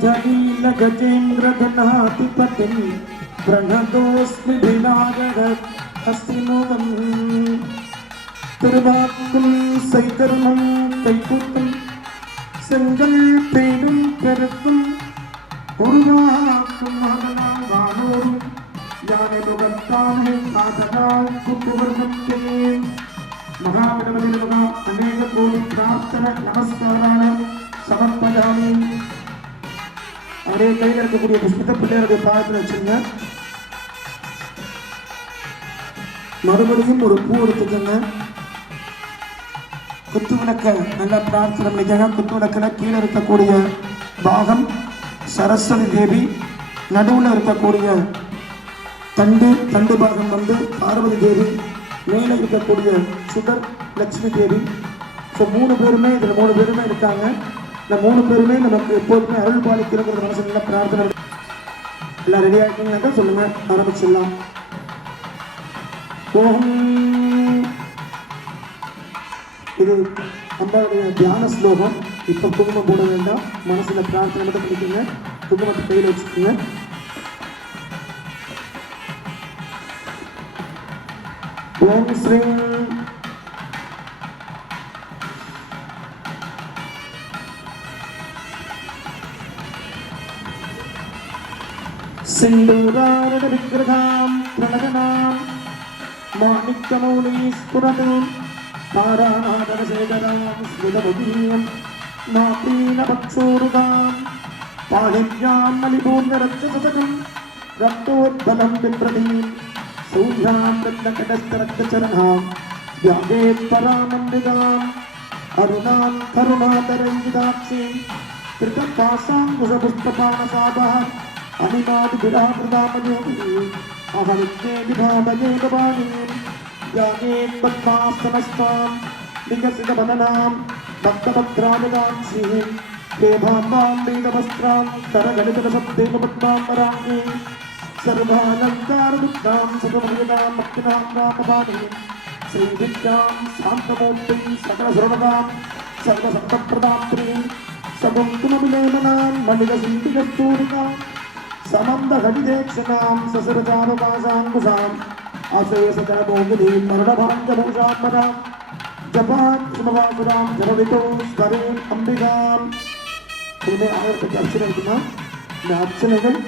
जलील गजेन्द्रधनाधिपतिं प्रणतोऽस्मि भिलागहस्तिमुखं திருவாக்கும் செய்தருணம் கைகூட்டும் செங்கல் பேடும் பெருக்கும் உருவாக்கும் மகனாம் வானோரும் யானை முகத்தாமே ஆதலால் குப்புவர்மத்தேன் மகாகணபதி நமः அநேக கோடி பிரார்த்தன நமஸ்காரான சமர்ப்பயாமி. அவரே கையில் இருக்கக்கூடிய புஷ்பித பிள்ளையாருடைய பாதத்தில் வச்சுருங்க. மறுபடியும் ஒரு பூ எடுத்துக்கோங்க. குத்து விளக்க நல்லா பிரார்த்தனை பண்ணிக்கங்க. குத்து விளக்கில் கீழே இருக்கக்கூடிய பாகம் சரஸ்வதி தேவி, நடுவில் இருக்கக்கூடிய தண்டு பாகம் வந்து பார்வதி தேவி, மேலே இருக்கக்கூடிய சுடர் லட்சுமி தேவி. ஸோ 3 பேருமே இதில் 3 பேருமே இருக்காங்க. இந்த 3 பேருமே நமக்கு எப்போதுமே அருள் பாலிக்கிறோங்கிற மனசு நல்லா பிரார்த்தனை. எல்லாம் ரெடி ஆகிட்டீங்கன்னாக்கா சொல்லுங்க, ஆரம்பிச்சிடலாம். ஓம். இது அம்பாவுடைய தியான ஸ்லோகம். இப்போ குங்குமம் போட வேண்டாம், மனசில் பிரார்த்தனை மட்டும் பண்ணிக்கோங்க. குங்குமத்தை கையில் வச்சுக்கோங்க. ஓம் ஸ்ரீ सिंदूरारुण विग्रहां प्रणगनां माणिक्यमौलिः स्फुरतु तारानादरशेखरां स्मितमुदीं मापीनपक्षोरुगां पाणिभ्यां मलिपूर्णरक्तशतकं रक्तोद्बलं बिभ्रतीं सौभ्यां रत्नकटस्थरक्तचरणां व्यापेत् परामम्बिकाम् अरुणां करुणातरञ्जिताक्षीं त्रिकपाशाङ्कुशपुष्पपाणसाभः अनिमादिभिरामृतामयोगी अहनित्ये विभावये भवानीं यागेत् पद्मासनस्तां विकसितवदनां भक्तभद्रामिकाक्षीं प्रेमाम्बां वेदवस्त्रां करगलितशब्देन पद्माम्बराङ्गीं सर्वालङ्कारदुग्धां सर्वमर्यादां भक्तिनां रामपाणीं श्रीविद्यां शान्तमूर्तिं सकलसर्वदां सर्वसम्पत्प्रदात्रीं सकुङ्कुमविलेमनां मणिकसिन्धिकस्तूरिकां समन्दघटिदेक्षणां ससरजानुपाशाङ्कुशाम् अशेषजनमोहिनीं मरणभाण्डभूषात्मनां जपात् सुमवासुरां जलवितो स्मरेन् अम्बिकाम्. இனிமே ஆயிரத்துக்கு அர்ச்சனை இருக்குன்னா இந்த அர்ச்சனைகள்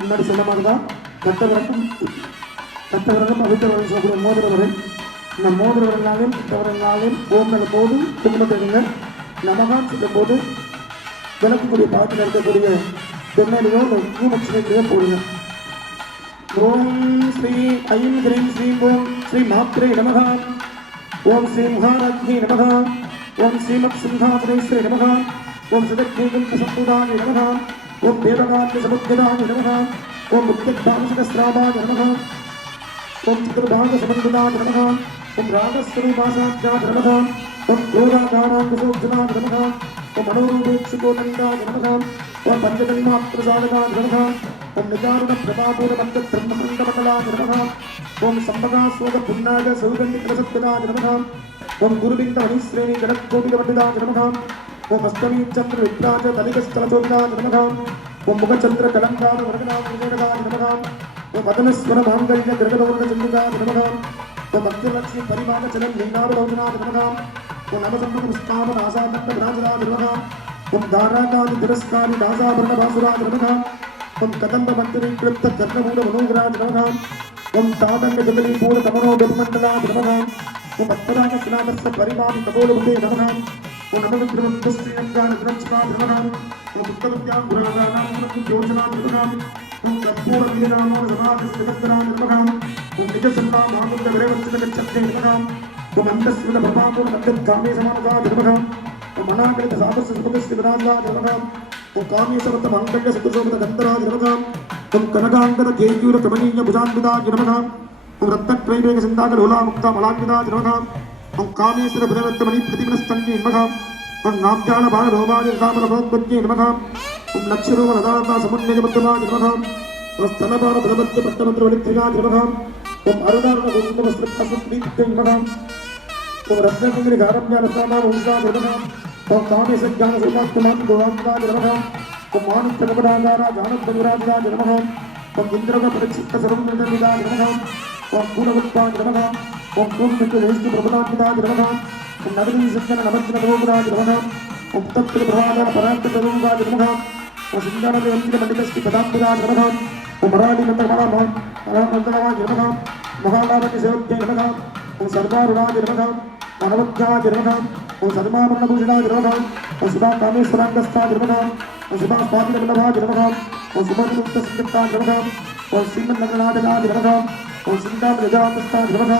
முன்னாடி சொன்ன மாதிரி தான். கட்டவரக்கும் அவித்த வரல் சொல்லக்கூடிய மோதிர வரல். இந்த மோதிர வரலாலையும் கட்டவரலாலையும் ஓம்களை போது குடும்பத்தைங்க நமகான் சொல்லும் போது விளக்கக்கூடிய பாட்டில் இருக்கக்கூடிய பெண்ணடியோ பூமட்சணைகளையோ போடுங்க. ஓம் ஸ்ரீ ஐம் கிரீம் ஸ்ரீம் ஓம் ஸ்ரீ மாத்ரே நமக. ஓம் ஸ்ரீ மகாராஜ்ஞி நமக. ஓம் ஸ்ரீமத் சிம்ஹாசனேஸ்வரி நமக. ஓம் சதக்ஞேகம் பிரசம்புதாய நமக. ஓம் தேவகாந்தி சமுத்கதாய நமக. ஓம் முக்திபாம்சகஸ்ராபாய நமக. ஓம் சதுர்பாக சமந்துதாய நமக. ஓம் ராகஸ்வரூபாசாத்யாய நமக. ஓம் क्रोधाकाराङ्कुशोज्जलाय नमः. ओम मनोरूपेक्षुकोनन्दाय नमः. ओम पञ्चकन्मात्रसाधकाय नमः. ओम निजारुणप्रतापूरमन्तब्रह्मण्डमण्डलाय नमः. ओम सम्भगास्वगपुण्डाय सौगन्धिकरसत्कदाय नमः. ओम गुरुबिन्दमणिश्रेणी गणकोटिकपण्डिताय नमः. ओम अष्टमीचन्द्रविभ्राज तनिकस्थलचोदिताय नमः. ओम मुखचन्द्रकलङ्कार वरदनाय नमः. ओम वदनस्वरमाङ्गल्यग्रगदवर्णचन्द्रिकाय नमः. ओम भक्तिलक्ष्मी परिवारचलं लीलावलोचनाय नमः. ओम नमसम्पदपुष्पावनासादण्डविराजनाय नमः. ओम धाराकादि तिरस्कारी दासाभरणभासुराय नमः. ओम कदम्बमन्त्रीकृतकर्णमूलमनोहराय नमः. ओम तादण्डजगलीपूरतमनोबहुमण्डलाय नमः. ओम पद्मनाभस्नातस्य परिवारि कपोलभुते नमः. ओम नमविक्रमन्तश्रीरङ्गानगुणच्छलाय नमः. ओम उत्तमत्यां गुणागानां नमः. ओम कर्पूरवीरनामोरसमाधस्थितराय नमः. ओम निजसन्नां मामुण्डविरेवच्चितगच्छते नमः. ओम अन्तस्मितभपापूर्णमन्तकामे समानकाय नमः. ओम अनागलितसाधस्सुपदस्थितराजाय नमः. ओम कामेशवत्तमङ्गल्यसुतशोभितगन्धराय नमः. ओम कनकाङ्गदकेयूरकमनीयभुजान्विताय नमः. ओम रत्नत्रैवेकसिन्धाकलोलामुक्तामलान्विताय नमः. ओम कामेश्वरभृवत्तमणिप्रतिमनस्तन्ये नमः. ओम नाम्जालबालरोमादिकामलभोद्बद्ये नमः. ओम लक्ष्यरोमलदातासमुन्नयमध्यमाय नमः. ओम स्तनपालभृवत्तपट्टमन्त्रवलित्रिकाय नमः. ओम अरुणारुणगोविन्दवस्त्रप्रीत्यै नमः. ओम रत्नकुङ्गलिकारम्यालतानामंसाय नमः. ओम कामेशज्ञानसौमात्मान् गोवान्ताय नमः. ओम माणिक्य नवराधारा जानपदुराधारा नमः ओम इंद्रक परिचित्त सर्वनिर्विदा नमः ओम कुलवत्ता नमः ओम कुलमिकलेष्टि प्रभुदात्मदा नमः ओम नगरी सज्जन नमज्जन भोगदा नमः ओम तत्त्र प्रभादा पराक्त प्रभुदा नमः ओम सिंगानद वंचित मंडितस्ति पदात्मदा नमः ओम मराठी मंत्रमाला मंत्रमाला नमः महालावति सेवत्य नमः ओम सर्वारुणाय नमः अनवद्याय नमः ओम सर्वामरणभूषणाय नमः ओम सुधा कामेश्वरांगस्ताय नमः ओम सुधा स्वातिवल्लभाय नमः ओम सुभद्रमुक्त संयुक्ताय नमः ओम श्रीमन्नगरनाथनाय नमः ओम सिंगामृजातस्ताय नमः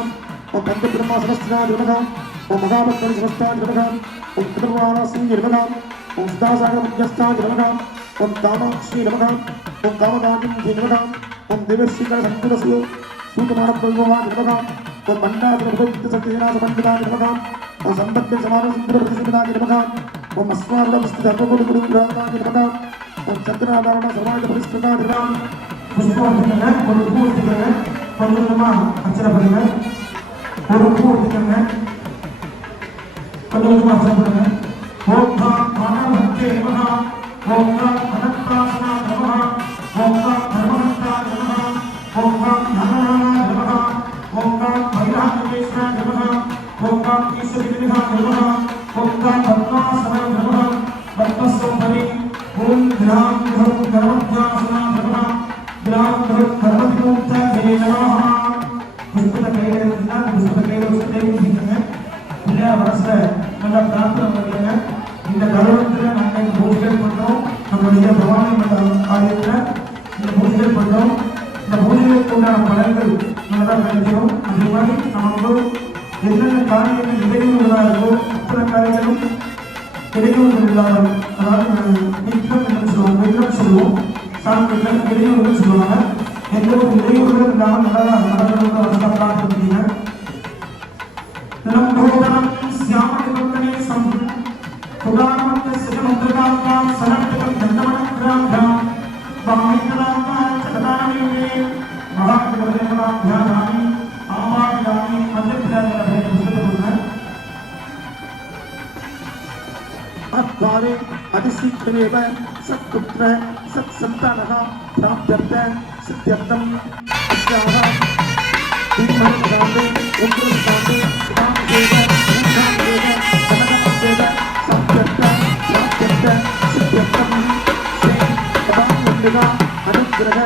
ओम पंचब्रह्मा समस्ताय नमः ओम महाभक्ताय समस्ताय नमः ओम कृतवारासिंह नमः ओम सुधासागरमध्यस्थाय नमः ओम कामाक्षी नमः ओम कामदानिन्ये नमः ओम देवर्षिकर संकुलसु सूतमानप्रभुवाय नमः ओम मण्डाधरभुक्तसत्यनाथमण्डिताय नमः ओम संपत्ति समानसुन्दरप्रतिष्ठिताय नमः ओम अस्माकमस्तिधर्मगुरुगुरुग्रहाय नमः ओम चक्राधारण समाजपरिष्कृताय नमः पुष्पोर्थिकங்க ஒரு பூ எடுத்துக்கங்க கொஞ்சமா அர்ச்சனை பண்ணுங்க ஒரு பூ எடுத்துக்கங்க கொஞ்சமா அர்ச்சனை பண்ணுங்க ஓம் நாம் மனோஹத்தே நமஹ ஓம் நாம் அனந்தாசனா நமஹ ஓம் நாம் தர்மஹந்தா நமஹ ஓம் நாம் தனநானா நமஹ ஓம் நாம் மைலாகேஸ்வர நமஹ ஓம் நாம் ஈஸ்வரினிஹா நமஹ ஓம் நாம் பத்மாசனா நமஹ பத்மஸ்வரூபி ஓம் கிராம் தரம் கர்மத்யாசனா நமஹ கிராம் தரம் கர்மதிமுக்தே நமஹ புஷ்பத கையில இருந்தா புஷ்பத கையில வச்சு தேவிங்க இல்ல வரசல நல்ல பிரார்த்தனை பண்ணுங்க இந்த தருணத்துல நாங்கள் பூஜைகள் பண்றோம் நம்முடைய பவானி மண்டலம் ஆலயத்துல இந்த பூஜைகள் பண்றோம் இந்த பூஜைகளுக்கு உண்டான பலன்கள் நல்லா கிடைக்கிறோம் அதே மாதிரி நமக்கு என்னென்ன காரியங்கள் இடையூறுகளாக இருக்கோ அத்தனை காரியங்களும் இடையூறுகள் இல்லாத அதாவது விக்ரம் என்று சொல்லுவாங்க விக்ரம் சொல்லுவோம் சாமிகள் இடையூறுகள் சொல்லுவாங்க எந்த ஒரு இடையூறுகளும் இல்லாமல் நல்லா நடக்கணும்னு பிரார்த்தனை नमोदरम श्यामलिकंकणे सम पुराणमत सजमुद्रकां सनटकं दंडमणग्राम बामिकरां चतनामिने महाकवदेवाभ्यानानि आमानानि मध्यप्रदाने पुस्तकं अद्वारे अधिशीघ्रमेव सत्पुत्र सत्सन्तानः प्राप्त्यर्थे सिद्ध्यर्थम् अस्याः दीर्घकाले उग्रकाले सुधामदेव भूषामदेव कनकमदेव सत्यर्थ प्राप्त्यर्थ सिद्ध्यर्थं श्री कदामण्डिका अनुग्रह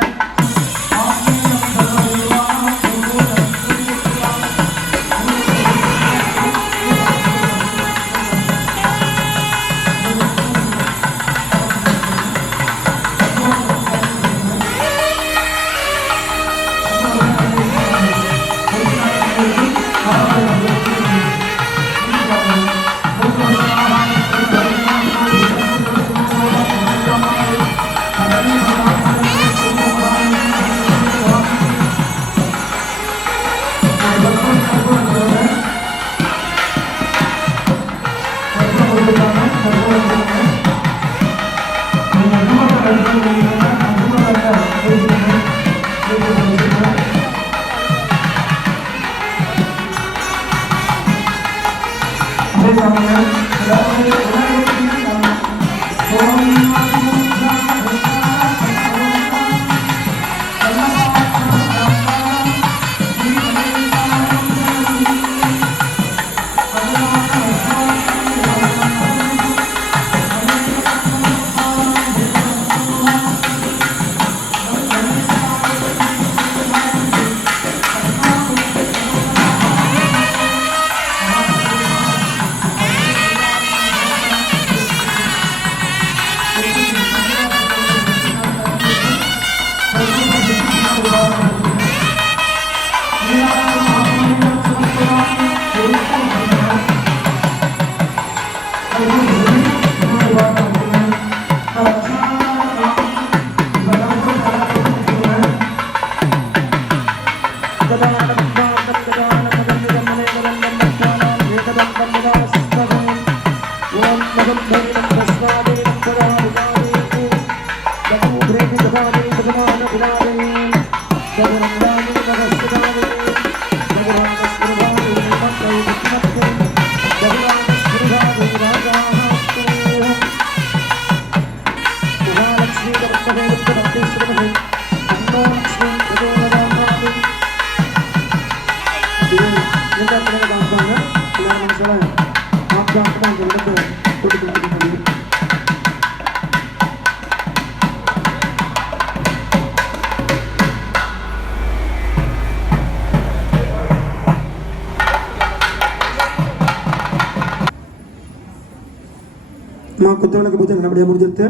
குத்து விளக்கு பூஜை நல்லபடியாக முடிஞ்சிருது.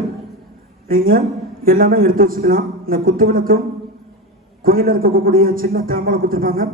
நீங்கள் எல்லாமே எடுத்து வச்சுக்கலாம். இந்த குத்து விளக்கும் கோயிலில் இருக்கக்கூடிய சின்ன தாம்பலம் கொடுத்துருப்பாங்க.